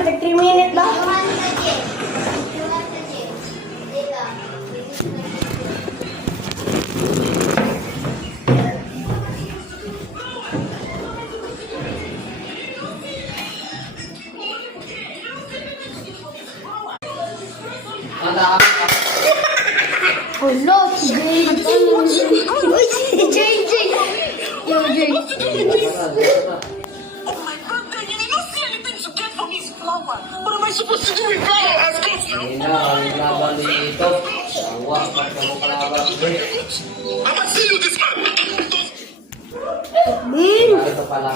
man, tag 3 minutes lang. Hello, Jay. Jay. Yo, Jay. Oh my God, Dad, you did not see anything to get from his flower. What am I supposed to do with flower? Ask us now. I'm not seeing you this man.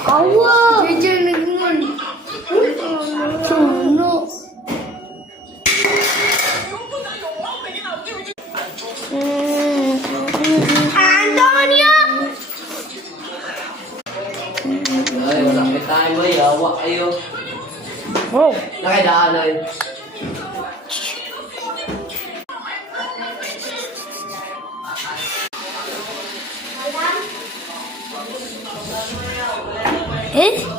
Awa. Jay, nagmon. No. Antonio! Ay, wala may tayo mo eh. Awak kayo. Oh. Nakidaanan. Eh?